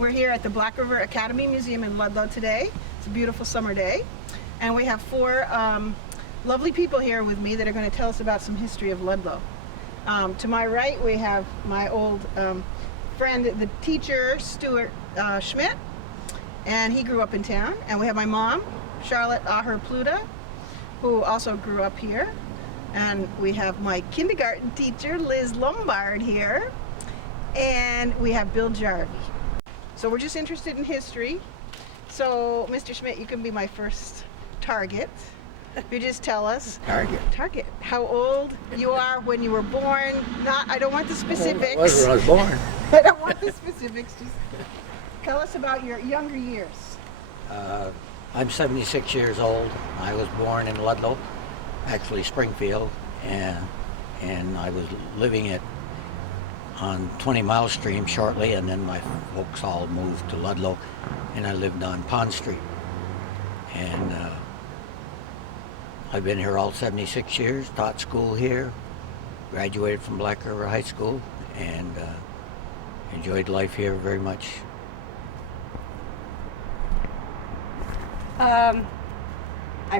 We're here at the Black River Academy Museum in Ludlow today. It's a beautiful summer day. And we have four lovely people here with me that are going to tell us about some history of Ludlow. To my right, we have my old friend, the teacher, Stuart Schmidt, and he grew up in town. And we have my mom, Charlotte Pluta, who also grew up here. And we have my kindergarten teacher, Liz Lombard, here. And we have Bill Jarvi. So we're just interested in history. So, Mr. Schmidt, you can be my first target. You just tell us. Target. How old you are when you were born. I don't want the specifics. I was when I was born. I don't want the specifics. Just tell us about your younger years. I'm 76 years old. I was born in Ludlow, actually Springfield, and I was living on 20 Mile Stream shortly, and then my folks all moved to Ludlow, and I lived on Pond Street. And I've been here all 76 years, taught school here, graduated from Black River High School, and enjoyed life here very much. I'm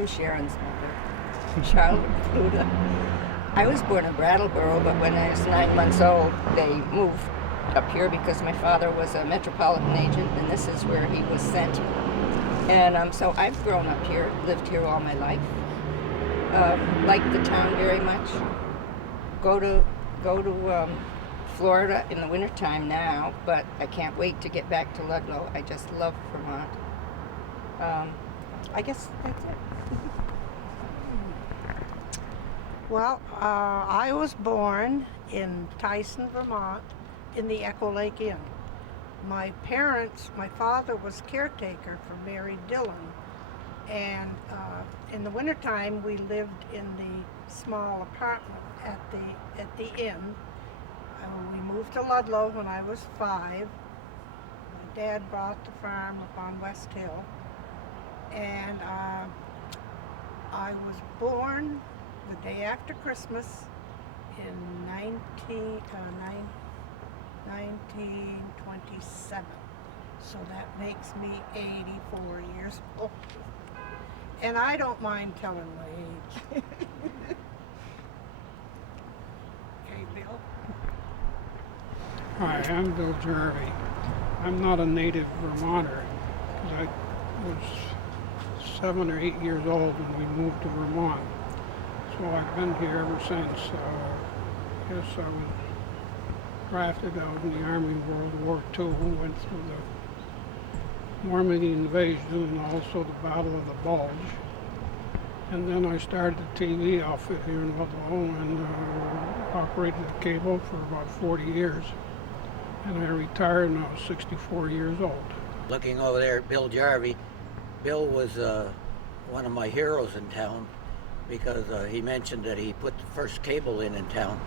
Sharon's mother, Charlotte Pluta. I was born in Brattleboro, but when I was 9 months old, they moved up here because my father was a metropolitan agent, and this is where he was sent. And so I've grown up here, lived here all my life. Like the town very much. Go to Florida in the wintertime now, but I can't wait to get back to Ludlow. I just love Vermont. I guess that's it. Well, I was born in Tyson, Vermont, in the Echo Lake Inn. My father was caretaker for Mary Dillon, and in the wintertime we lived in the small apartment at the inn. We moved to Ludlow when I was 5. My dad bought the farm up on West Hill, and I was born the day after Christmas in 1927. So that makes me 84 years old. And I don't mind telling my age. Okay, Bill? Hi, I'm Bill Jarvi. I'm not a native Vermonter because I was 7 or 8 years old when we moved to Vermont. So I've been here ever since. Yes, I was drafted out in the Army in World War II, went through the Normandy invasion and also the Battle of the Bulge. And then I started the TV outfit here in Ludlow and operated the cable for about 40 years. And I retired when I was 64 years old. Looking over there at Bill Jarvi, Bill was one of my heroes in town, because he mentioned that he put the first cable in town.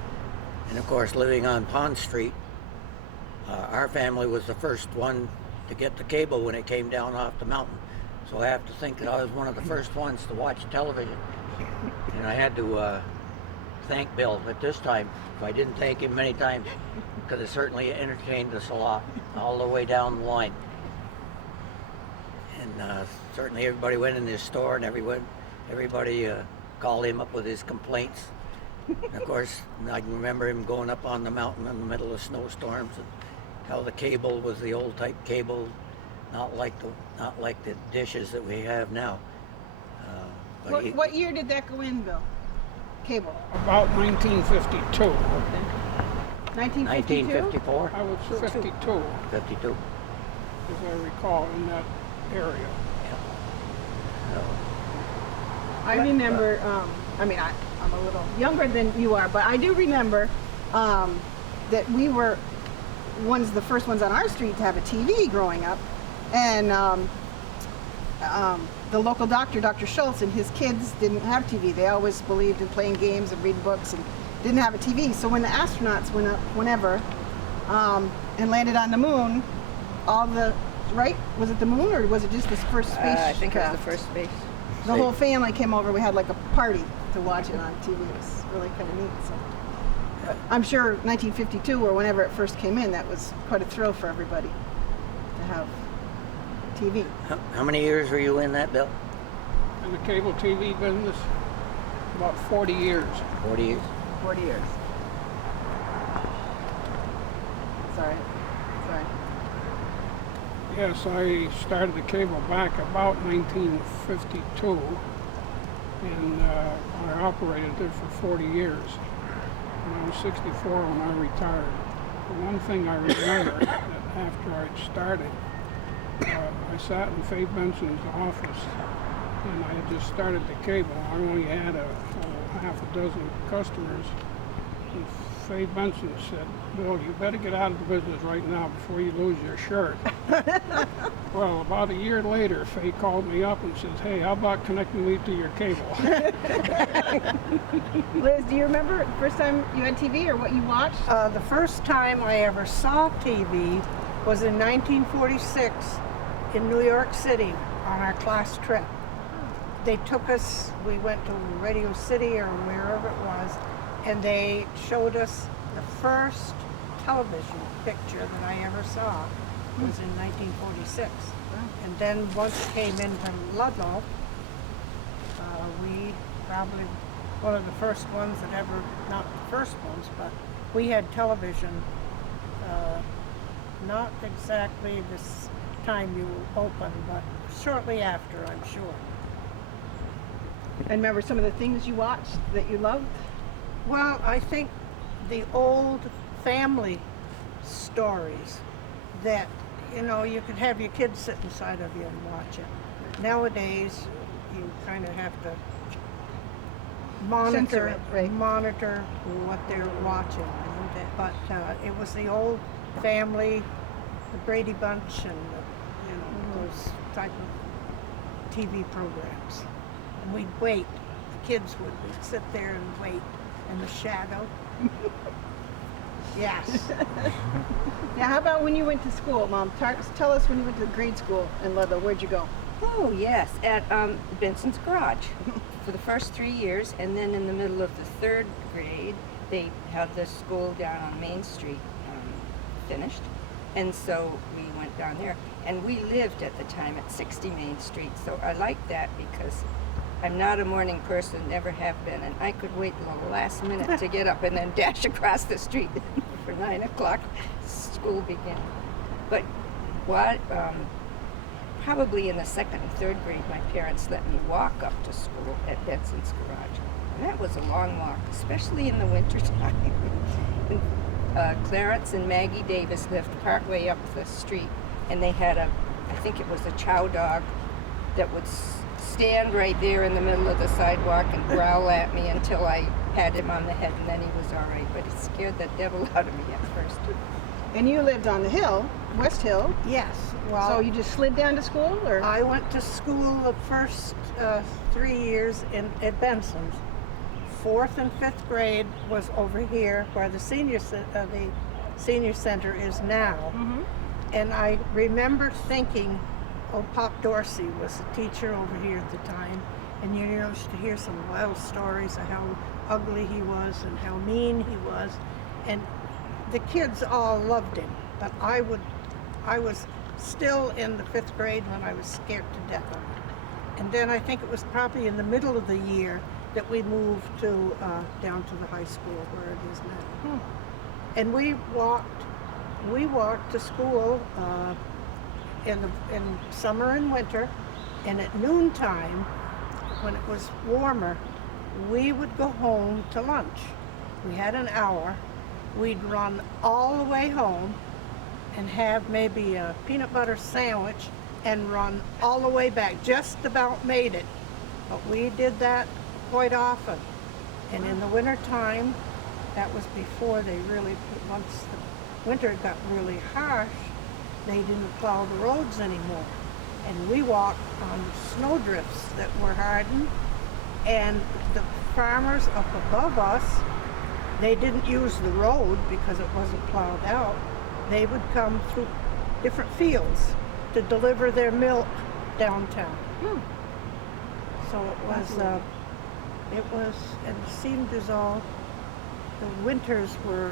And of course, living on Pond Street, our family was the first one to get the cable when it came down off the mountain. So I have to think that I was one of the first ones to watch television. And I had to thank Bill at this time. If I didn't thank him many times, because it certainly entertained us a lot, all the way down the line. And certainly everybody went in his store, and everybody called him up with his complaints. And of course, I can remember him going up on the mountain in the middle of snowstorms, and how the cable was the old type cable, not like the dishes that we have now. What year did that go in, Bill? Cable? About 1952. 1952? 1954? I was 52, 52. as I recall, in that area. Yeah. So, I remember, I'm a little younger than you are, but I do remember that we were the first ones on our street to have a TV growing up. And the local doctor, Dr. Schultz, and his kids didn't have TV. They always believed in playing games and reading books and didn't have a TV. So when the astronauts went up, and landed on the moon, right? Was it the moon, or was it just this first space? I think it was the first space. The whole family came over. We had like a party to watch it on TV. It was really kind of neat. So I'm sure 1952 or whenever it first came in, that was quite a thrill for everybody. to have TV. How many years were you in that, Bill? In the cable TV business, about 40 years. 40 years? 40 years. Sorry. Yes, I started the cable back about 1952, and I operated it for 40 years. And I was 64 when I retired. The one thing I remember that after I'd started, I sat in Faye Benson's office, and I had just started the cable. I only had a half a dozen customers. And Faye Benson said, "Bill, you better get out of the business right now before you lose your shirt." Well, about a year later, Faye called me up and says, "Hey, how about connecting me to your cable?" Liz, do you remember the first time you had TV or what you watched? The first time I ever saw TV was in 1946 in New York City on our class trip. They took us, we went to Radio City or wherever it was, and they showed us the first television picture that I ever saw was in 1946. And then once it came into Ludlow, we probably one of the first ones that ever, not the first ones, but we had television not exactly this time you opened, but shortly after, I'm sure. And remember some of the things you watched that you loved? Well, I think the old family stories that, you know, you could have your kids sit inside of you and watch it. Nowadays, you kind of have to Censor it, right. monitor what they're watching. But it was the old family, the Brady Bunch, and those type of TV programs. And we'd wait. The kids would sit there and wait in the shadow. Yes. Now, how about when you went to school, Mom? Tell us when you went to grade school in Ludlow. Where'd you go? Oh, yes, at Benson's Garage for the first 3 years, and then in the middle of the third grade, they had the school down on Main Street finished, and so we went down there. And we lived at the time at 60 Main Street, so I liked that because I'm not a morning person, never have been, and I could wait till the last minute to get up and then dash across the street for 9 o'clock school began. But what? Probably in the second and third grade, my parents let me walk up to school at Benson's Garage. And that was a long walk, especially in the wintertime. Clarence and Maggie Davis lived partway up the street, and they had I think it was a chow dog that would stand right there in the middle of the sidewalk and growl at me until I pat him on the head, and then he was all right. But it scared the devil out of me at first. And you lived on the hill, West Hill. Yes. Well, So you just slid down to school, or? I went to school the first 3 years at Benson's. 4th and 5th grade was over here where the senior center is now. Mm-hmm. And I remember thinking, oh, Pop Dorsey was the teacher over here at the time, and you used to hear some wild stories of how ugly he was and how mean he was, and the kids all loved him. But I was still in the 5th grade when I was scared to death of him. And then I think it was probably in the middle of the year that we moved to down to the high school where it is now. And we walked to school in summer and winter, and at noontime, when it was warmer, we would go home to lunch. We had an hour. We'd run all the way home and have maybe a peanut butter sandwich and run all the way back. Just about made it. But we did that quite often. And in the winter time, that was before they really, once the winter got really harsh, they didn't plow the roads anymore. And we walked on snow drifts that were hardened, and the farmers up above us, they didn't use the road because it wasn't plowed out. They would come through different fields to deliver their milk downtown. So and it seemed as though the winters were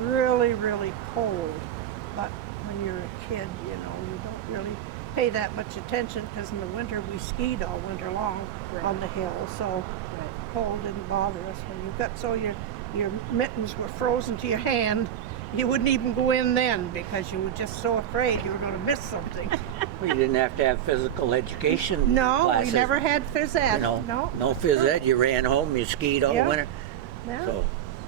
really, really cold. But when you're a kid, you know, you don't really pay that much attention because in the winter we skied all winter long on the hill, so cold didn't bother us. When you got so your mittens were frozen to your hand, you wouldn't even go in then because you were just so afraid you were going to miss something. Well, you didn't have to have physical education No, classes. we never had phys ed. You know, No, no phys ed. You ran home, you skied all Yeah. winter. Yeah. So,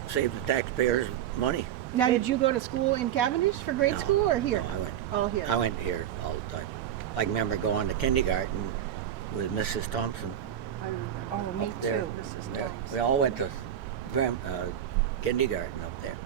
saved the taxpayers money. Now, did you go to school in Cavendish for grade No, school or here? No, I went. All here. I went here all the time. I remember going to kindergarten with Mrs. Thompson. Oh, me up there. too. Yeah, we all went to kindergarten up there.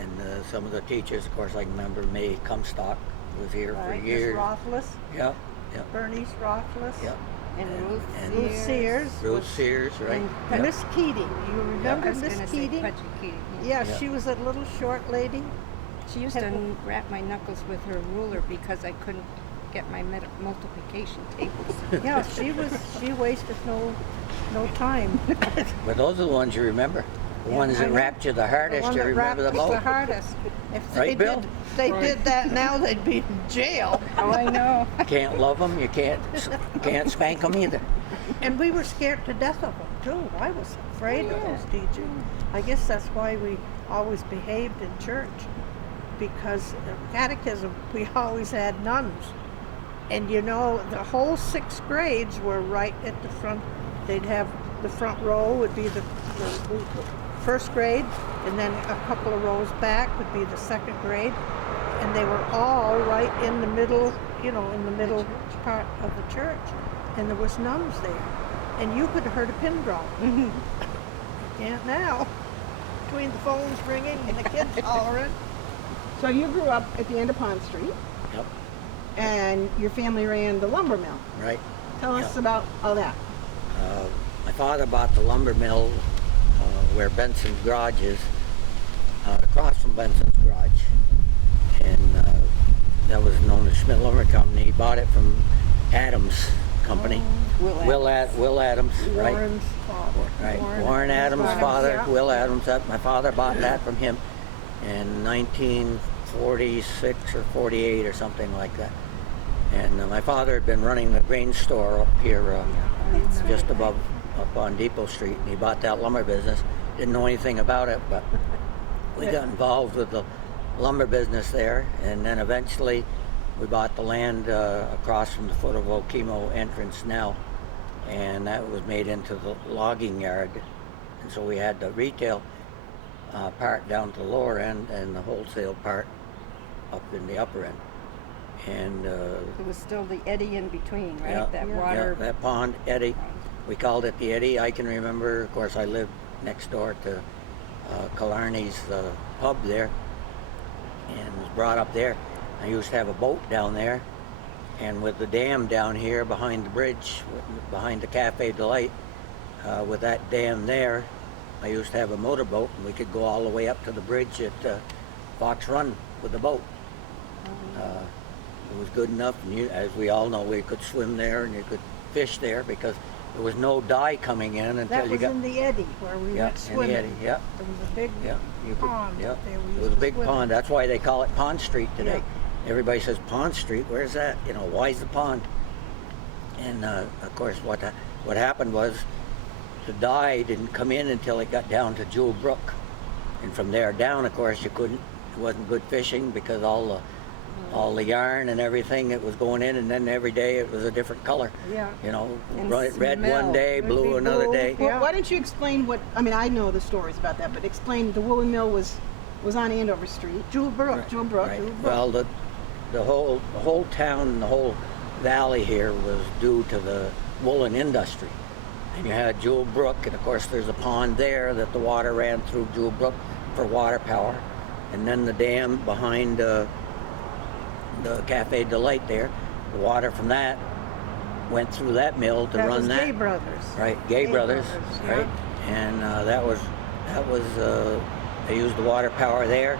And some of the teachers, of course, I remember May Comstock was here Right, for Miss years. Rothfuss, Yep, yep, Bernice Rothfuss, yep. And Ruth and Ruth Sears, Ruth Sears, right? And Yep. Miss Keating. You I remember was Miss gonna say Keating? Pudgy Keating. Yeah, Yeah. she was that little short lady. She used Had- to wrap my knuckles with her ruler because I couldn't get my multiplication tables. Yeah, she wasted no time. But those are the ones you remember. The Yeah, ones I that know. wrapped you the hardest, one you that remember the wrapped us most. the hardest. If Right, Bill? they Right. did that now, they'd be in jail. Oh, I know. You can't love them, you can't spank them either. And we were scared to death of them too. I was afraid of those teachers. I guess that's why we always behaved in church, because catechism we always had nuns, and you know the whole 6th grades were right at the front. They'd have the front row would be the first grade, and then a couple of rows back would be the 2nd grade, and they were all right in the middle, you know, in the middle part of the church, and there was nuns there, and you could have heard a pin drop. You can't now, between the phones ringing and the kids hollering. So you grew up at the end of Pond Street, Yep, and your family ran the lumber mill. right. Tell us Yeah. about all that. My father bought the lumber mill where Benson's garage is, across from Benson's garage, and that was known as Schmidt Lumber Company. He bought it from Adams Company. Will Adams, right? Warren's father. Right. Warren Adams' father, Yeah. Will Adams. My father bought that from him in 1946 or 48 or something like that. And my father had been running the grain store up here, just above up on Depot Street, and he bought that lumber business. Didn't know anything about it, but we got involved with the lumber business there, and then eventually we bought the land across from the foot of Okemo entrance now, and that was made into the logging yard, and so we had the retail part down to the lower end and the wholesale part up in the upper end. And There was still the eddy in between, right? yeah, That yeah, water. that pond eddy. We called it the eddy. I can remember, of course, I lived next door to Killarney's pub there, and was brought up there. I used to have a boat down there, and with the dam down here behind the bridge, behind the Cafe Delight, with that dam there, I used to have a motorboat, and we could go all the way up to the bridge at Fox Run with the boat. It was good enough, and as we all know, we could swim there and you could fish there because there was no dye coming in until That you was got. in the eddy where we Yeah, went in swimming. the eddy, yeah. There was a big Yeah, you could, pond yeah. up there. We It used was a to big swim. pond. That's why they call it Pond Street today. Everybody says Pond Street. Where's that? You know, why's the pond? And of course, what happened was the dye didn't come in until it got down to Jewel Brook, and from there down, of course, you couldn't. It wasn't good fishing because all the yarn and everything that was going in, and then every day it was a different color. Yeah. You know, And red one smell. day, It'd blue be another blue. day. Well, Yeah. why don't you explain what, I mean, I know the stories about that, but explain the woolen mill was on Andover Street. Jewel Brook. Jewel Brook. Right. Jewel Brook. Well, the whole town and the whole valley here was due to the woolen industry. And you had Jewel Brook, and of course there's a pond there that the water ran through Jewel Brook for water power. And then the dam behind the Cafe Delight there, the water from that went through that mill to That run was that. Gay Brothers. Right, Gay Brothers, yeah. right? And that was they used the water power there.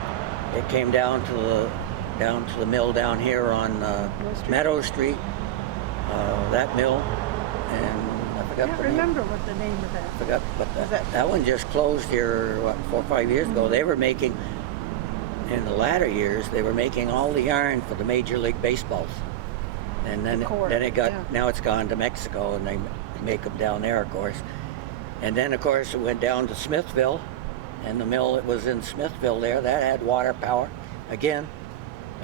It came down to the mill down here on Meadow Street. That mill, and I forgot I can't the name. remember what the name of that. Forgot, but that one just closed here, what, 4 or 5 years ago. They were making, in the latter years, they were making all the yarn for the Major League Baseballs. And then, it got, now it's gone to Mexico, and they make them down there, of course. And then, of course, it went down to Smithville, and the mill that was in Smithville there, that had water power again.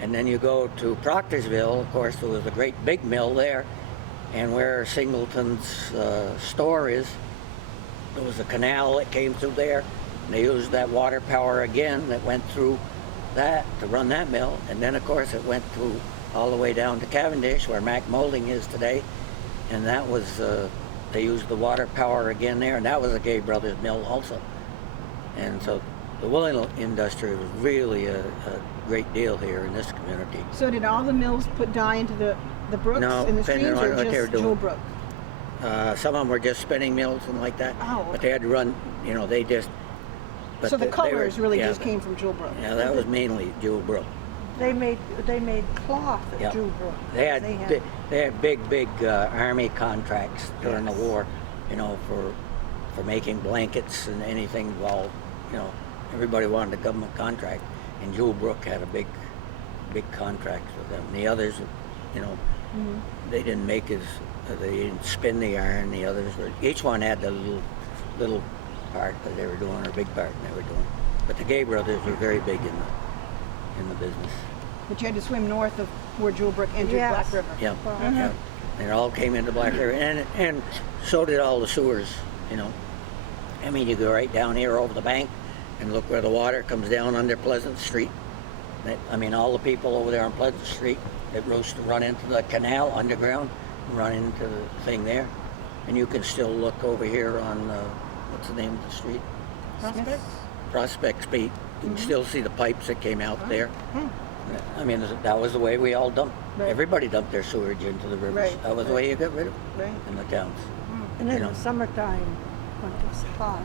And then you go to Proctorsville, of course, there was a great big mill there, and where Singleton's store is, there was a canal that came through there, and they used that water power again that went through that to run that mill. And then, of course, it went through all the way down to Cavendish, where Mac Molding is today, and that was, they used the water power again there, and that was a Gay Brothers mill also. And so the woolen industry was really a great deal here in this community. So did all the mills put dye into the brooks No, and the depending streams, on or what they were just doing. Jewel Brook? Some of them were just spinning mills and like that, Oh, but they had to run, you know, they just... but So the they were- colors really yeah, just came from Jewel Brook. Yeah, that was mainly Jewel Brook. They made cloth at Yep. Jewel Brook. They had big Army contracts during the war, you know, for making blankets and anything. Well, you know, everybody wanted a government contract, and Jewel Brook had a big contract with them. The others, you know, they didn't make they didn't spin the yarn. The others were, each one had the little part that they were doing, or big part they were doing. But the Gay Brothers were very big in the business. But you had to swim north of where Jewel Brook entered Yes. Black River. Yeah, yeah. It all came into Black River, and so did all the sewers, you know. I mean, you go right down here over the bank and look where the water comes down under Pleasant Street. I mean, all the people over there on Pleasant Street that rose to run into the canal underground, run into the thing there. And you can still look over here on, what's the name of the street? Prospect Street. You can still see the pipes that came out there. I mean, that was the way we all dumped. Right. Everybody dumped their sewage into the rivers. Right, That was the way you got rid of it Right. in the towns. And in You know. the summertime, when it was hot,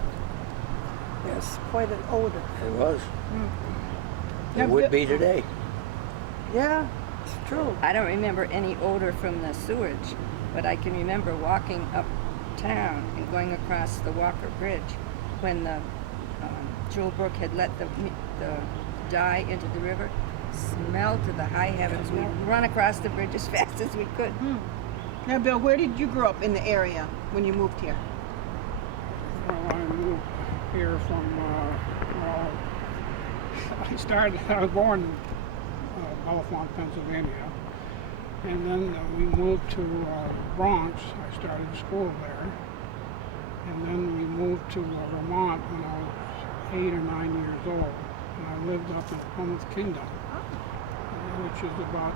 there's quite an odor. It was. Now, It would Bill- be today. Yeah, it's true. I don't remember any odor from the sewage, but I can remember walking uptown and going across the Walker Bridge when the Jewel Brook had let the dye into the river. Smell to the high heavens. We'd run across the bridge as fast as we could. Now, Bill, where did you grow up in the area when you moved here? Well, I moved here from, I was born in Bellefonte, Pennsylvania, and then we moved to Bronx. I started school there, and then we moved to Vermont when I was 8 or 9 years old, and I lived up in Plymouth Kingdom, which is about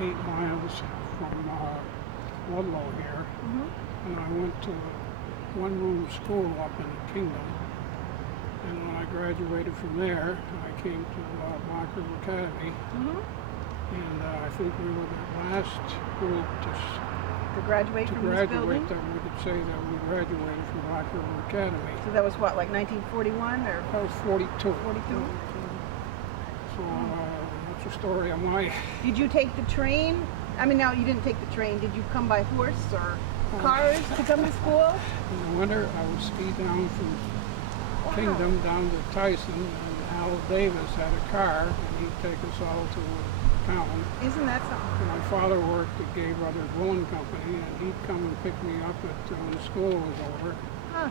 8 miles from Ludlow here, and I went to a one-room school up in the Kingdom. And when I graduated from there, I came to Black River Academy, and I think we were the last group To graduate to from this building? graduate that we could say that we graduated from Black River Academy. So that was what, like 1941 or That was 42. 42? So that's the story of my... Did you take the train? I mean, no, you didn't take the train. Did you come by horse or cars to come to school? In the winter, I would ski down from Kingdom down to Tyson, and Al Davis had a car, and he'd take us all to town. Isn't that something? My father worked at Gay Brothers Woolen Company, and he'd come and pick me up when the school was over. Huh.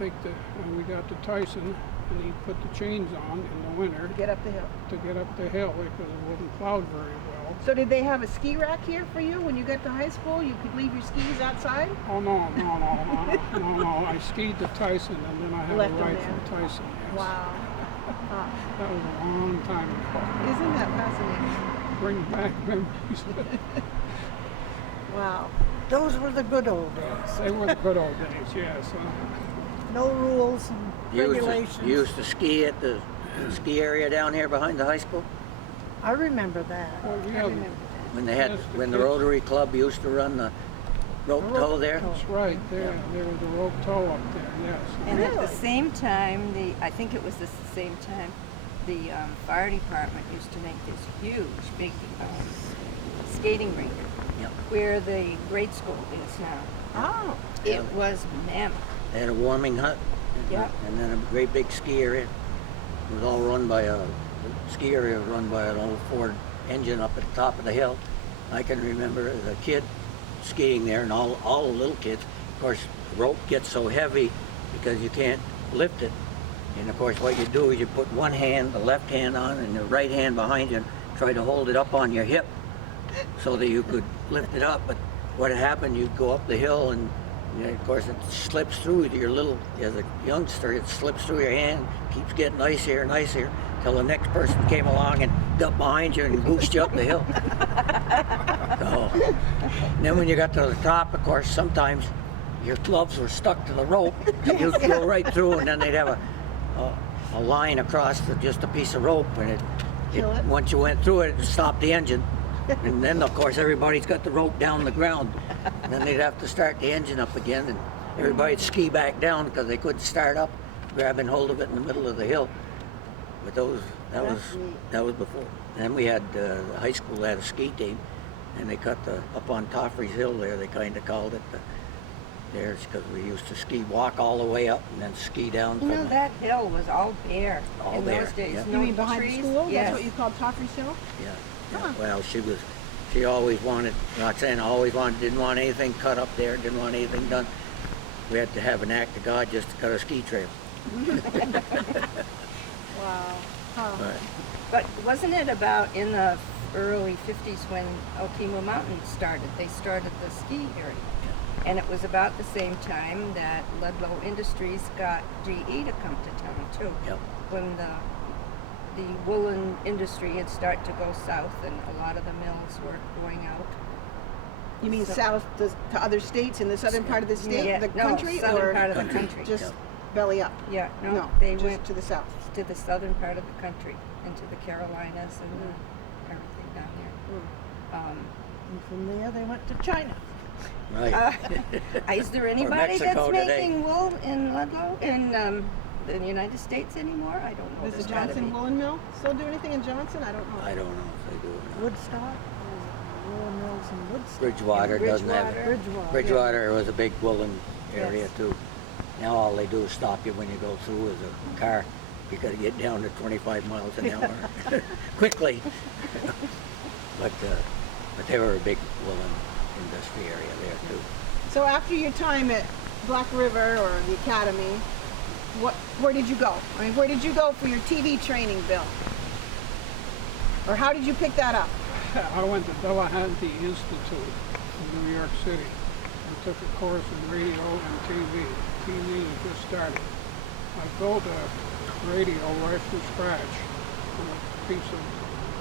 And we got to Tyson, and he'd put the chains on in the winter To get up the hill. to get up the hill because it wasn't plowed very well. So did they have a ski rack here for you when you got to high school? You could leave your skis outside? Oh, no. I skied to Tyson, and then I had Left a them ride there. from Tyson. Yes. Wow. Huh. That was a long time ago. Isn't that fascinating? Bring back memories. Wow. Those were the good old days. They were the good old days, yes. No rules and regulations. You used to ski at the ski area down here behind the high school? I remember that. Well, I yeah, remember When they had, Yes, the when the kids- Rotary Club used to run the rope tow there? that's right. There was a rope tow up there, yes. that. And at the same time, I think it was the same time, the fire department used to make this huge, big skating rink Yep. where the grade school is now. Oh. It was mammoth. They had a warming hut Yep. And then a great big ski area. It was all run by the ski area was run by an old Ford engine up at the top of the hill. I can remember as a kid skiing there, and all the little kids. Of course, the rope gets so heavy because you can't lift it. And of course, what you do is you put one hand, the left hand on, and the right hand behind you, and try to hold it up on your hip so that you could lift it up. But what happened, you'd go up the hill, and of course, it slips through your little, as a youngster, it slips through your hand, keeps getting icier and icier, till the next person came along and got behind you and goosed you up the hill. So, and then when you got to the top, of course, sometimes your gloves were stuck to the rope, and you'd go right through, and then they'd have a line across just a piece of rope, and once you went through it, it stopped the engine. And then, of course, everybody's got the rope down the ground. And then they'd have to start the engine up again, and everybody'd ski back down because they couldn't start up, grabbing hold of it in the middle of the hill. But that was before. And we had high school had a ski team, and they cut up on Toffrey's Hill there. They kind of called it theirs because we used to walk all the way up and then ski down. You know, that hill was all bare All in bare, those days. yeah. No You mean behind trees? the school? Yes. That's what you called Toffrey's Hill? Yeah. Huh. Well, she always wanted, Roxanne didn't want anything cut up there, didn't want anything done. We had to have an act of God just to cut a ski trail. Wow. Huh. But wasn't it about in the early 50s when Okemo Mountain started? They started the ski area. And it was about the same time that Ludlow Industries got GE to come to town too. Yep. When the woolen industry had started to go south and a lot of the mills were going out. You mean south to other states in the southern part of the state, Yeah, the no, country, southern or part of the country. just Yep. belly up? Yeah, no, No, they just went to the south. to the southern part of the country, into the Carolinas and everything down there. And from there, they went to China. Right. Is there anybody Mexico that's today. making wool in Ludlow, in the United States anymore? I don't know. Does the There's gotta Johnson be. Woolen Mill still do anything in Johnson? I don't know. I don't know if they do or not. Woodstock, woolen mills in Woodstock. Bridgewater doesn't have it. Bridgewater. Bridgewater was a big woolen area Yes. too. Now all they do is stop you when you go through with a car. You got to get down to 25 miles an hour quickly. But they were a big woolen industry area there too. So after your time at Black River or the Academy, where did you go? I mean, where did you go for your TV training, Bill? Or how did you pick that up? I went to Delahanty Institute in New York City and took a course in radio and TV. TV had just started. I built a radio right from scratch on a piece of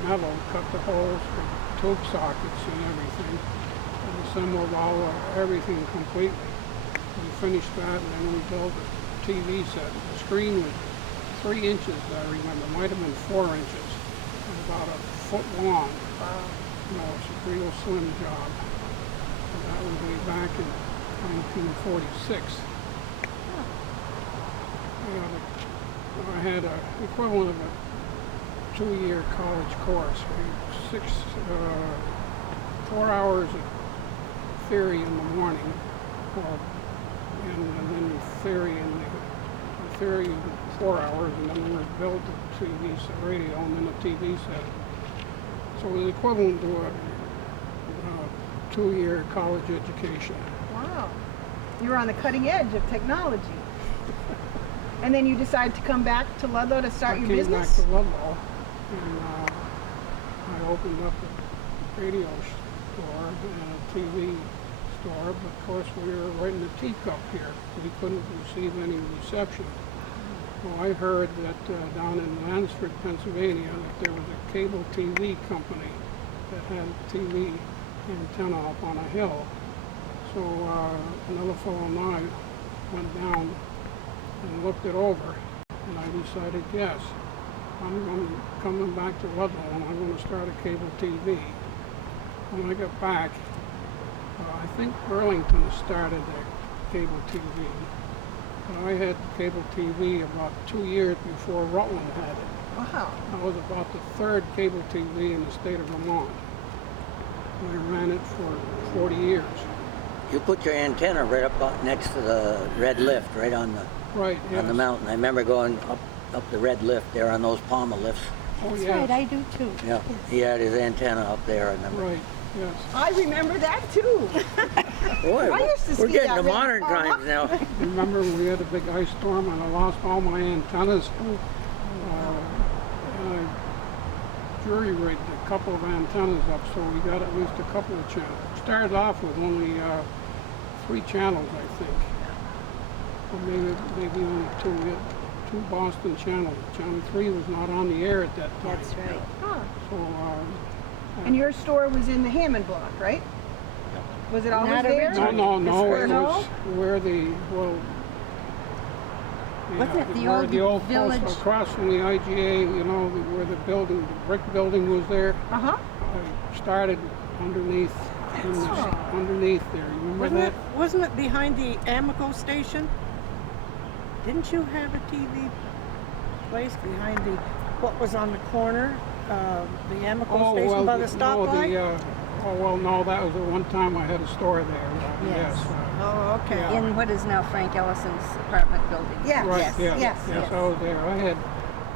metal, cut the holes for tube sockets and everything, and assembled everything completely. We finished that, and then we built a TV set. The screen was 3 inches, I remember, might have been 4 inches, and about a foot long. You know, it's a real slim job. And that was way back in 1946. I had a equivalent of a 2-year college course, 4 hours of theory in the morning, and then theory in the theory in 4 hours, and then we built the TV set, radio, and then the TV set. So it was equivalent to a 2-year college education. Wow. You were on the cutting edge of technology. And then you decided to come back to Ludlow to start your business? I came back to Ludlow, and I opened up a radio store and a TV store, but of course we were right in the teacup here. We couldn't receive any reception. Well, I heard that down in Lansford, Pennsylvania, that there was a cable TV company that had TV antenna up on a hill. So another fellow and I went down and looked it over, and I decided, yes, I'm coming back to Ludlow and I'm going to start a cable TV. When I got back, I think Burlington started a cable TV. But I had cable TV about 2 years before Rutland had it. Wow. I was about the 3rd cable TV in the state of Vermont. And I ran it for 40 years. You put your antenna right up next to the red lift, right on the Right, yes. on the mountain. I remember going up the red lift there on those Palmer lifts. Oh, That's yes. right, I do too. Yeah, he had his antenna up there, I remember. Right, yes. I remember that too. Boy, I used to we're ski getting that to red modern Palmer. times now. Remember we had a big ice storm and I lost all my antennas. And I jury-rigged a couple of antennas up, so we got at least a couple of channels. Started off with only 3 channels, I think. Or maybe only 2. We had 2 Boston channels. Channel 3 was not on the air at that time. That's right. Huh. So, And your store was in the Hammond block, right? Was it always Not there? originally. no, It's it no? was where the, well, Wasn't it the where old the old village? post across from the IGA, you know, where the building, the brick building was there. Uh-huh. I started underneath, underneath there. You remember that? Wasn't it behind the Amico station? Didn't you have a TV place behind the, what was on the corner? The Amico station by the stoplight? No, that was the one time I had a store there. Yes. Oh, okay. Yeah. In what is now Frank Ellison's apartment building. Yes. Right, Yes. yeah, Yes. yes, I was there. I had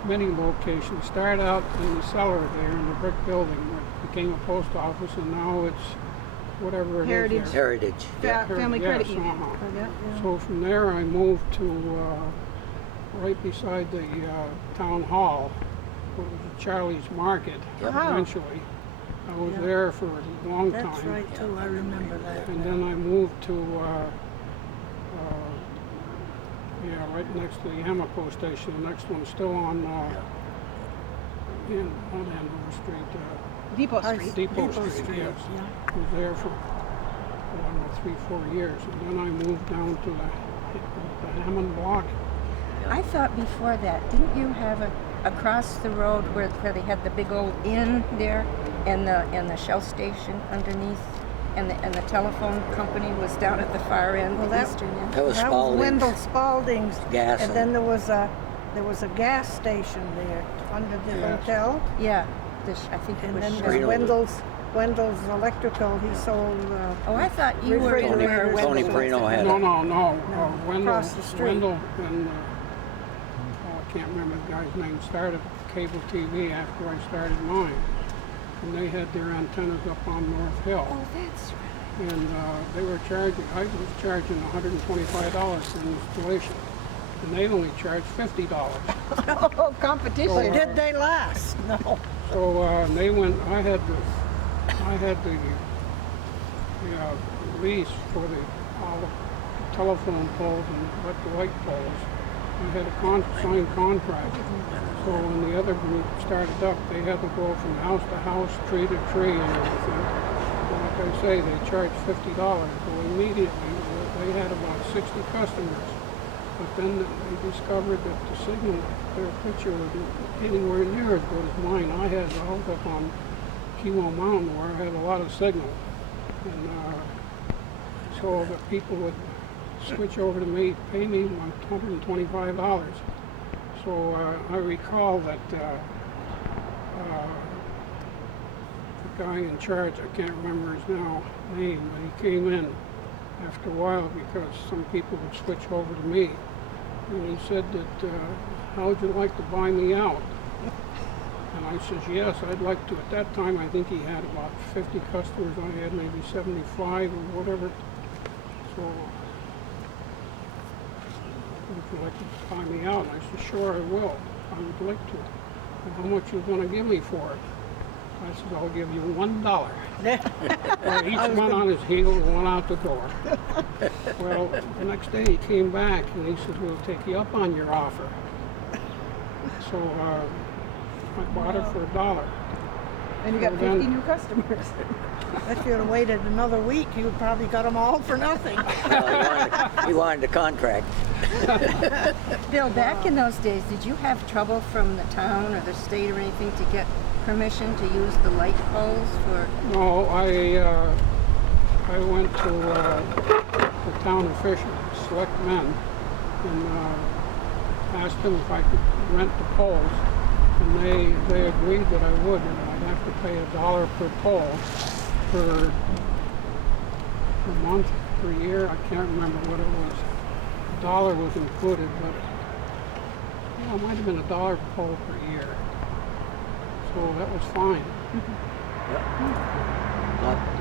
many locations. Started out in the cellar there in the brick building, where it became a post office, and now it's whatever it Heritage. is there. Heritage. Family Yes, credit union. uh-huh. Yeah. So from there I moved to right beside the town hall, where it was Charlie's Market eventually. I was there for a long time. That's right too, I remember that. And then I moved to, right next to the Amico station. The next one's still on, on Andover Street, Depot Street. Depot Street, yes. Yeah. I was there for, I don't know, 3-4 years. And then I moved down to the Hammond block. I thought before that, didn't you have across the road where they had the big old inn there, and the Shell station underneath, and the telephone company was down at the far end, Well, the that- eastern end? That was That was Spalding's. Wendell Spalding's. Gas And then there was a gas station there under the Yes. hotel. Yeah, I think it And was then Shell. Reno. Wendell's Electrical, he sold, Oh, I thought you were in where Refrigerators. Tony Wendell was. Perino had No, it. no. Wendell, across the street. Wendell and I can't remember the guy's name. Started cable TV after I started mine, and they had their antennas up on North Hill, Oh, that's right. and they were charging. I was charging $125 for installation, and they only charged $50. Oh, competition. So, did they last? No. So they went. I had the lease for all the telephone poles and electric light poles. I had a signed contract. So when the other group started up, they had to go from house to house, tree to tree, and everything. And like I say, they charged $50. So immediately they had about 60 customers. But then they discovered that the signal, their picture wasn't anywhere near as good as mine. I had all up on Kimo Mountain where I had a lot of signal. And so the people would switch over to me, pay me like $125. So I recall that the guy in charge, I can't remember his name, but he came in after a while because some people would switch over to me. And he said that, how would you like to buy me out? And I says, yes, I'd like to. At that time, I think he had about 50 customers. I had maybe 75 or whatever. So, would you like to buy me out? And I said, sure, I will. I would like to. And how much are you going to give me for it? I said, I'll give you $1. Well, each went on his heel and went out the door. Well, the next day he came back and he said, we'll take you up on your offer. So I bought it for $1. And you got Well, then- 50 new customers. If you'd have waited another week, you would probably got them all for nothing. He wanted the contract. Bill, back in those days, did you have trouble from the town or the state or anything to get permission to use the light poles for? No, I went to the town officials, select men, and asked them if I could rent the poles, and they agreed that I would, and I'd have to pay $1 per pole per month, per year. I can't remember what it was. dollar was included, but it might have been $1 per pole per year. So that was fine.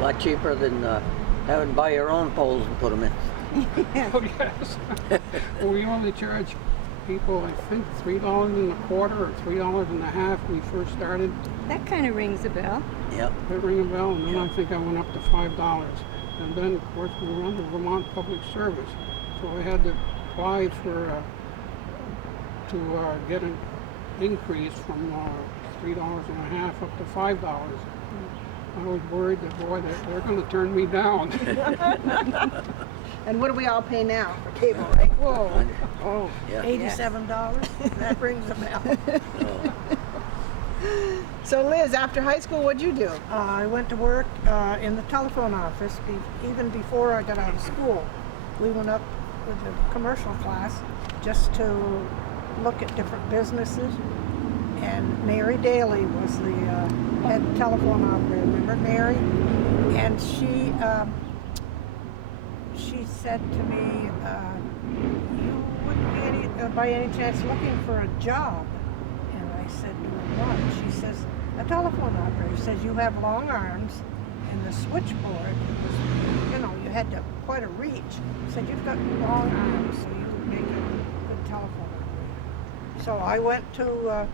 Lot cheaper than having to buy your own poles and put them in. Oh yes. Well, we only charged people, I think, $3.25 or $3.50 when we first started. That kind of rings a bell. Yep. That ring a bell, and then I think I went up to $5. And then, of course, we were under Vermont Public Service, so I had to apply for to get an increase from $3.50 up to $5. I was worried that, boy, they're going to turn me down. And what do we all pay now for cable, right? Whoa. Oh, Yeah. $87. That rings a bell. Oh, So Liz, after high school, what'd you do? I went to work in the telephone office even before I got out of school. We went up with a commercial class just to look at different businesses. And Mary Daly was the head telephone operator. Remember Mary? And she said to me, "You wouldn't be by any chance looking for a job?" And I said, "Doing what?" She says, "A telephone operator." She says, "You have long arms, and the switchboard was, you had quite a reach." She said, "You've got long arms, so you would make a good telephone operator." So I went to,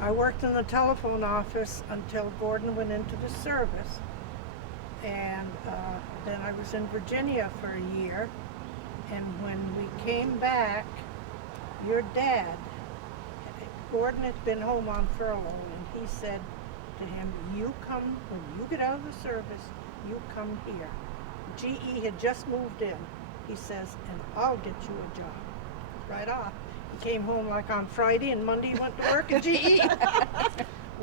I worked in the telephone office until Gordon went into the service. And then I was in Virginia for a year. And when we came back, your dad, Gordon had been home on furlough, and he said to him, "You come, when you get out of the service, you come here." GE had just moved in. He says, "And I'll get you a job." Right off. He came home like on Friday, and Monday he went to work at GE.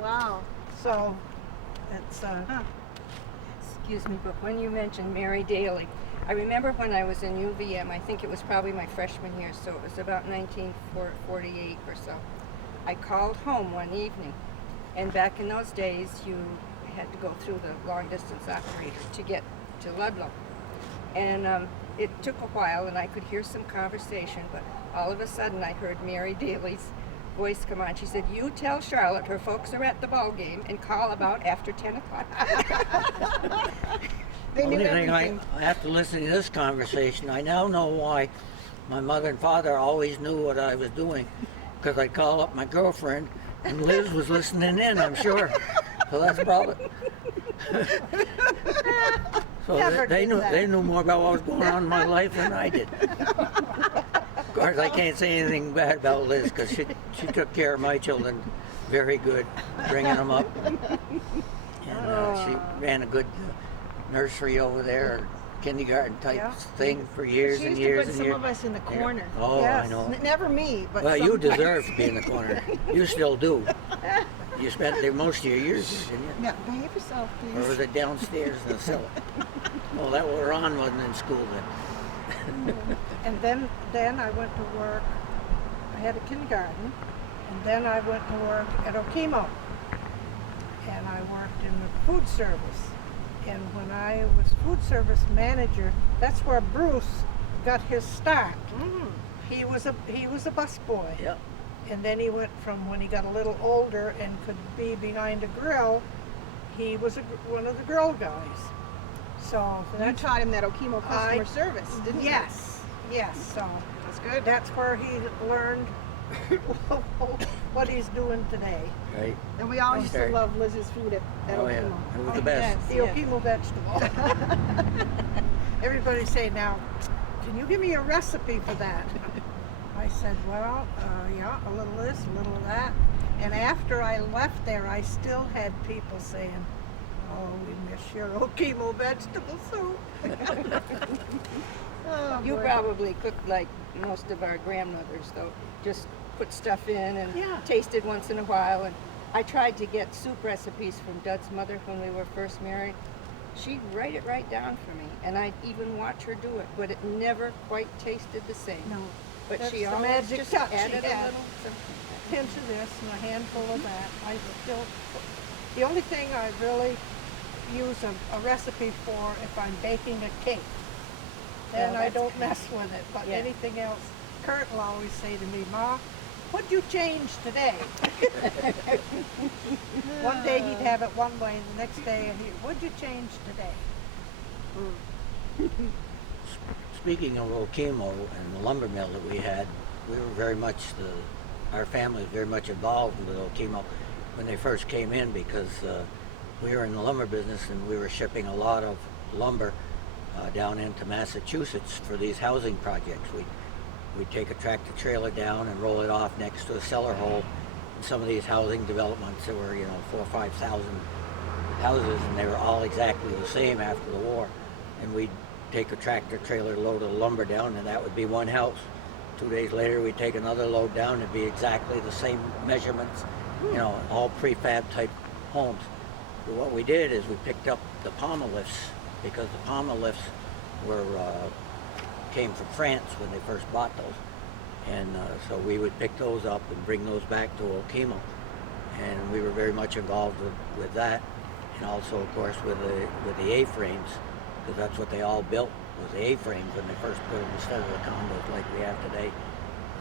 Wow. So, it's, Excuse me, but when you mentioned Mary Daly, I remember when I was in UVM, I think it was probably my freshman year, so it was about 1948 or so. I called home one evening, and back in those days, you had to go through the long distance operator to get to Ludlow. And it took a while, and I could hear some conversation, but all of a sudden I heard Mary Daly's voice come on. She said, "You tell Charlotte her folks are at the ball game and call about after 10 o'clock. They knew only thing everything. I have to listen to this conversation. I now know why my mother and father always knew what I was doing, because I call up my girlfriend, and Liz was listening in, I'm sure. So that's probably. So Never they did knew that. they knew more about what was going on in my life than I did. Of course, I can't say anything bad about Liz, because she took care of my children very good, bringing them up, and she ran a good nursery over there, kindergarten type Yeah. thing for years She and used years to and put years. some of us in the corner. Oh, I Yes. know. Never me, but Well, you sometimes. deserve to be in the corner. You still do. You spent there most of your years, didn't you? Yeah, behave yourself, Or was please. it downstairs in the cellar? Well, that was Ron wasn't in school then. and then I went to work. I had a kindergarten, and then I went to work at Okemo, and I worked in the food service. And when I was food service manager, that's where Bruce got his start. He was a busboy. Yep. And then he went from, when he got a little older and could be behind a grill, he was one of the grill guys. So You that's taught him that Okemo customer service, didn't you? yes. So That's good. that's where he learned what he's doing today. Right. And we all used to Okay. love Liz's food at Oh yeah. Okemo. It was the best. The Okemo vegetable. Everybody say now, "Can you give me a recipe for that?" I said, "Well, yeah, a little this, a little of that." And after I left there, I still had people saying, "Oh, we miss your Okemo vegetable soup." Oh, You boy. probably cooked like most of our grandmothers, though. Just put stuff in and Yeah. tasted once in a while. And I tried to get soup recipes from Dud's mother when we were first married. She'd write it right down for me, and I'd even watch her do it, but it never quite tasted the same. No, But that's she the always magic just touch she added a had. little something. pinch of this and a handful of that. I still, the only thing I really use a recipe for if I'm baking a cake. and I that's don't mess with it. But Yeah. anything else, Kurt will always say to me, "Ma, what'd you change today?" One day he'd have it one way, and the next day, "What'd you change today?" Speaking of Okemo and the lumber mill that we had, we were very much our family was very much involved with Okemo when they first came in, because we were in the lumber business and we were shipping a lot of lumber down into Massachusetts for these housing projects. We'd take a tractor trailer down and roll it off next to a cellar hole in some of these housing developments. There were 4,000 or 5,000 houses, and they were all exactly the same after the war. And we'd take a tractor trailer load of lumber down, and that would be one house. 2 days later, we'd take another load down, it'd be exactly the same measurements, all prefab type homes. But what we did is we picked up the palma lifts, because the palma lifts came from France when they first bought those. And so we would pick those up and bring those back to Okemo. And we were very much involved with that. And also, of course, with the A-frames, because that's what they all built, was the A-frames when they first put them instead of the condos like we have today.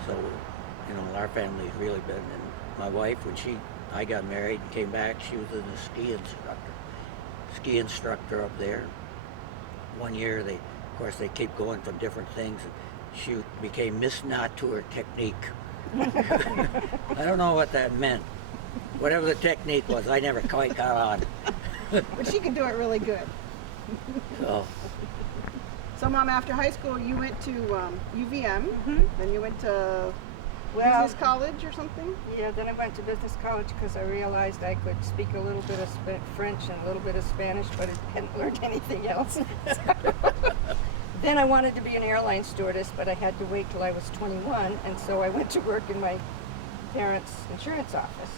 So, our family's really been, and my wife, when I got married and came back, she was a ski instructor up there. One year, they keep going from different things, and she became Miss Natur Technique. I don't know what that meant. Whatever the technique was, I never quite got on. But she can do it really good. So, Mom, after high school, you went to UVM, then you went to business college or something? Yeah, then I went to business college because I realized I could speak a little bit of French and a little bit of Spanish, but I hadn't learned anything else. Then I wanted to be an airline stewardess, but I had to wait till I was 21, and so I went to work in my parents' insurance office.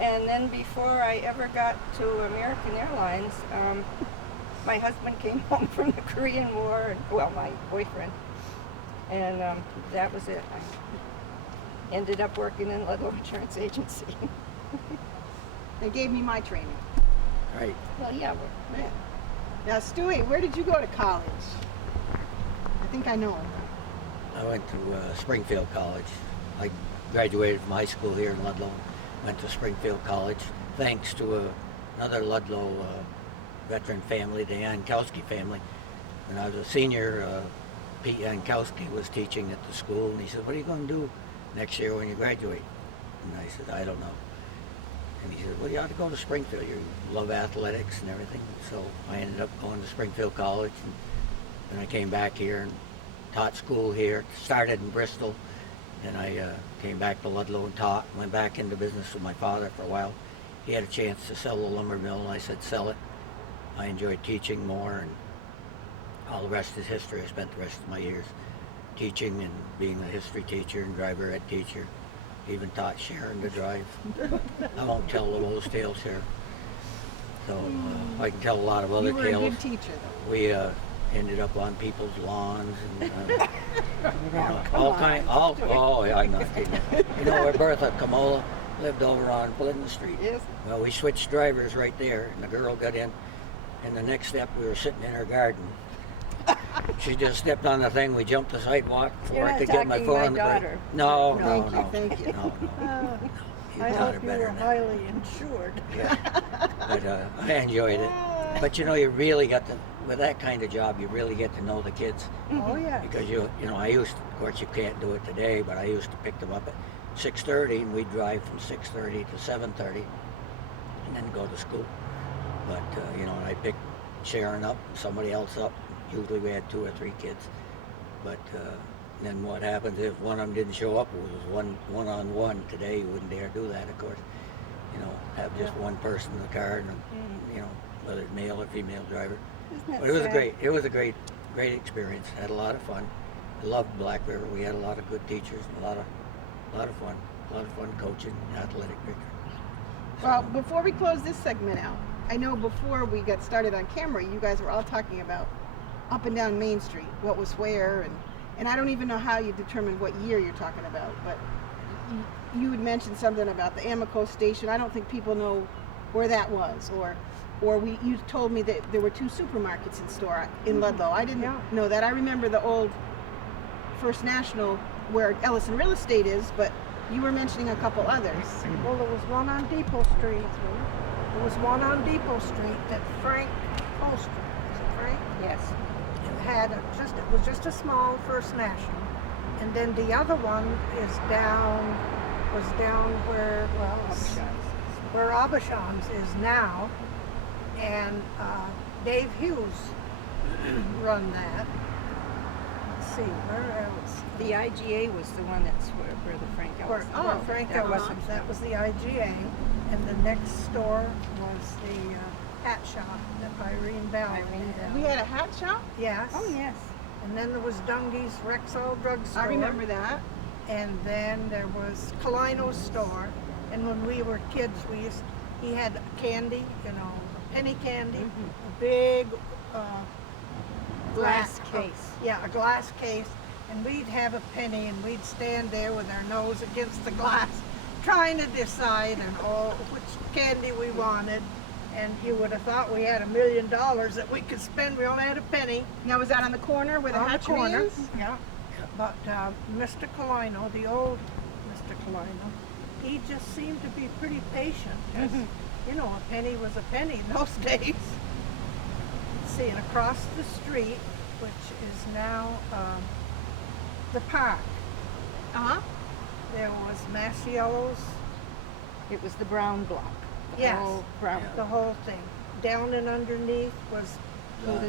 And then before I ever got to American Airlines, my husband came home from the Korean War, my boyfriend, and that was it. I ended up working in Ludlow Insurance Agency. They gave me my training. Right. Well, yeah. Yeah. Now, Stewie, where did you go to college? I think I know. I went to Springfield College. I graduated from high school here in Ludlow. Went to Springfield College, thanks to another Ludlow veteran family, the Yankowski family. When I was a senior, Pete Yankowski was teaching at the school, and he said, "What are you going to do next year when you graduate?" And I said, "I don't know." And he said, "Well, you ought to go to Springfield. You love athletics and everything." So I ended up going to Springfield College, and then I came back here and taught school here. Started in Bristol, and I came back to Ludlow and taught. Went back into business with my father for a while. He had a chance to sell the lumber mill, and I said, "Sell it." I enjoyed teaching more, and all the rest is history. I spent the rest of my years teaching and being a history teacher and driver ed teacher. Even taught Sharon to drive. I won't tell those tales here. So I can tell a lot of other You were tales. a good teacher, though. We ended up on people's lawns and I'm not kidding. Where Bertha Kamola lived over on Pleasant Street. Yes. Well, we switched drivers right there, and the girl got in, and the next step we were sitting in her garden. She just stepped on the thing. We jumped the sidewalk for You're it not to get my talking foot my on the brake. daughter. No, Thank you. no. I You taught her hope you better were than that. highly insured. Yeah. But I enjoyed it. But you really got to, with that kind of job, you really get to know the kids. Oh, yeah. Because I used to, of course you can't do it today, but I used to pick them up at 6:30, and we'd drive from 6:30 to 7:30 and then go to school. But and I picked Sharon up and somebody else up. Usually we had 2 or 3 kids. But then what happens if one of them didn't show up? It was one-on-one. Today you wouldn't dare do that, of course. Have just one person in the car, and whether it's male or female driver. Isn't that But sad? it was a great experience. Had a lot of fun. I loved Black River. We had a lot of good teachers and a lot of fun. A lot of fun coaching, athletic victory. Well, before we close this segment out, I know before we got started on camera, you guys were all talking about up and down Main Street, what was where, and I don't even know how you determined what year you're talking about, but you had mentioned something about the Amico station. I don't think people know where that was, or or you told me that there were 2 supermarkets in Ludlow. I didn't Yeah. know that. I remember the old First National where Ellison Real Estate is, but you were mentioning a couple others. Well, there was one on Depot Street. There was one on Depot Street that Frank Holster, is it Frank? Yes. It was just a small First National. And then the other one was down where, well, where Abishans is now. And Dave Hughes run that. Let's see, where else? The IGA was the one that's where the Frank Ellis. Where Frank that Ellis, wasn't- that was the IGA. And the next store was the hat shop that Irene Bell. Irene Bell. We had a hat shop. Yes. Oh, yes. And then there was Dungy's Rexall Drugstore. I remember that. And then there was Kalino's store. And when we were kids, he had candy, penny candy, a big Glass case. Yeah, a glass case. And we'd have a penny, and we'd stand there with our nose against the glass, trying to decide which candy we wanted. And you would have thought we had $1 million that we could spend. We only had a penny. Now, was that on the corner where the On the hatchery corner. is? Yeah. But Mr. Kalino, the old Mr. Kalino, he just seemed to be pretty patient. 'Cause, a penny was a penny in those days. Let's see, and across the street, which is now the park, Uh-huh. there was Massiello's, It was the brown block. The Yes. whole brown. the whole thing. Down and underneath was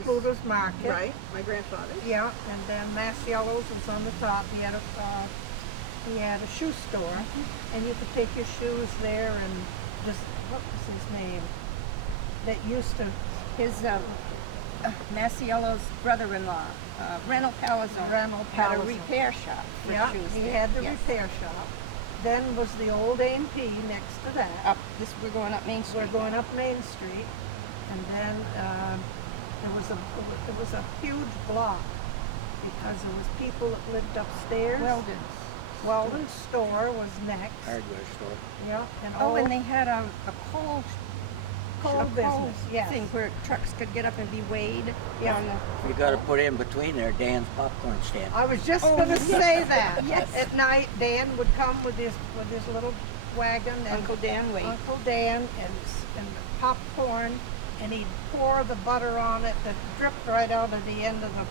Pluta's Market. Right, my grandfather. Yeah, and then Massiello's was on the top. He had a shoe store, and you could take your shoes there and just, what was his name? That used to, His Massiello's brother-in-law, Reynold Palazone, Reynold had a Palazone. repair shop for yeah, shoes he there. had the Yes. repair shop. Then was the old A&P next to that. We're going up Main Street. We're going up Main Street, and then there was a huge block because there was people that lived upstairs. Weldon's store was next. Hardware store. Yeah, and And they had a coal business. Yes. thing where trucks could get up and be weighed. Yeah. on the- You got to put in between there Dan's popcorn stand. I was just Oh, going to yes. say that. Yes. At night, Dan would come with his little wagon, and Uncle Dan weighed. Uncle Dan and popcorn, and he'd pour the butter on it that dripped right out of the end of the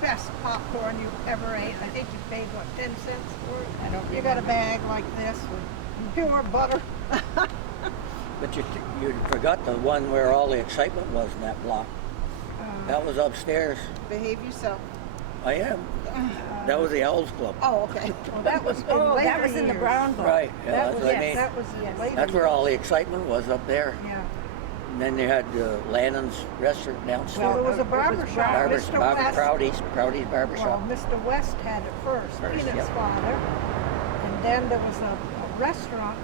best popcorn you ever ate. I think you paid 10 cents for it. I don't You got a remember. bag like this with pure butter. But you forgot the one where all the excitement was in that block. That was upstairs. Behave yourself. I am. That was the Owls Club. Oh, okay. Well, that was in Oh, later that was in the years. brown block. Right. Yeah, That that's was, what I mean. that was in later That's where all the excitement was up there. Yeah. And then they had Lannon's restaurant downstairs. Well, there was a it was barber shop. Barber, Mr. Barber, West. Proudy's Barber Well, Shop. Mr. West had it first, Peanut's yep. father. And then there was a restaurant,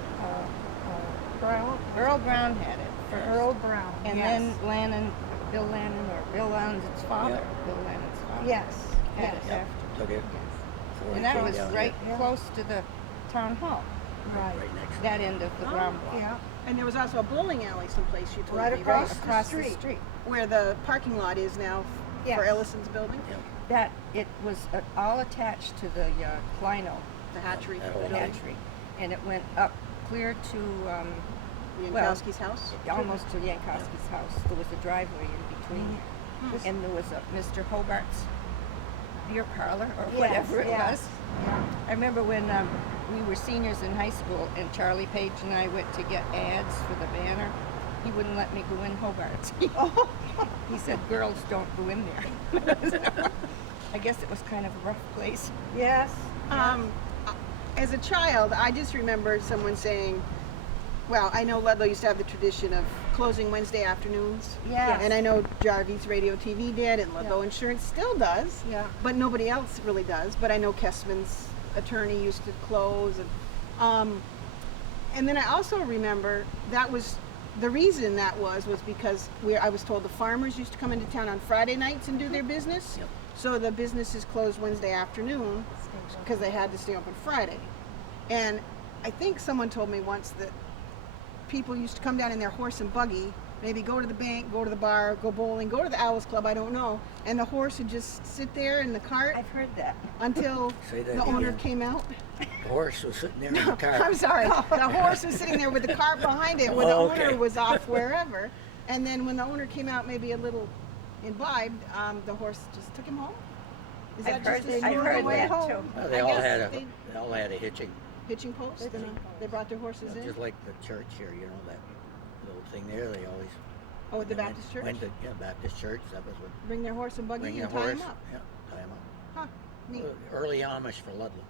Earl Brown had it first. Earl Brown. And yes. then Bill Lannon's father. Yeah. Bill Lannon's father. Yes, Had yes, it after. Took it. before And he that came was down right here. Yeah. close to the town hall. right. Right next to That end of the brown block. Yeah, And there was also a bowling alley someplace you told Right me, across right? Across the the street. street. Where the parking lot is now Yes. for Ellison's building, That it was all attached to the Kleino, the hatchery That the whole building, hatchery, and it went up clear to the well, Yankowski's house. almost to Yankowski's house. There was a driveway in between, and there was a Mr. Hobart's beer parlor or Yes, whatever it yes. was. yeah. I remember when we were seniors in high school, and Charlie Page and I went to get ads for the banner. He wouldn't let me go in Hobart's. He said, "Girls don't go in there." I guess it was kind of a rough place. Yes. As a child, I just remember someone saying, well, I know Ludlow used to have the tradition of closing Wednesday afternoons. Yes. And I know Jarvi's Radio TV did, and Ludlow Insurance still does. Yeah. But nobody else really does. But I know Kessman's attorney used to close. And then I also remember that was, the reason that was because I was told the farmers used to come into town on Friday nights and do their business. Yep. So the businesses closed Wednesday afternoon because they had to stay open Friday. And I think someone told me once that people used to come down in their horse and buggy maybe go to the bank, go to the bar, go bowling, go to the Owls Club, I don't know. And the horse would just sit there in the cart I've heard that. until Say that the owner again. came out. The horse was sitting there in the car. I'm sorry. The horse was sitting there with the cart behind it when Oh, the okay. owner was off wherever. And then when the owner came out, maybe a little imbibed, the horse just took him home. Is that I've just heard the that- I've normal heard way that home? too. Well, they I all guess had a hitching, hitching post, and they brought their horses in. just like the church here. You know that little thing there. They always. Oh, at the went- Baptist church? Went to Baptist church. That was what. Bring their horse and buggy Bring and the tie horse. him up. Yeah, tie him up. Huh, neat. Early Amish for Ludlow.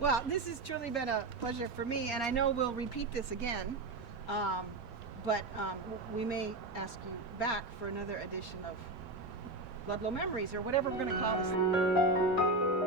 Well, this has truly been a pleasure for me, and I know we'll repeat this again, but we may ask you back for another edition of Ludlow Memories, or whatever we're going to call this.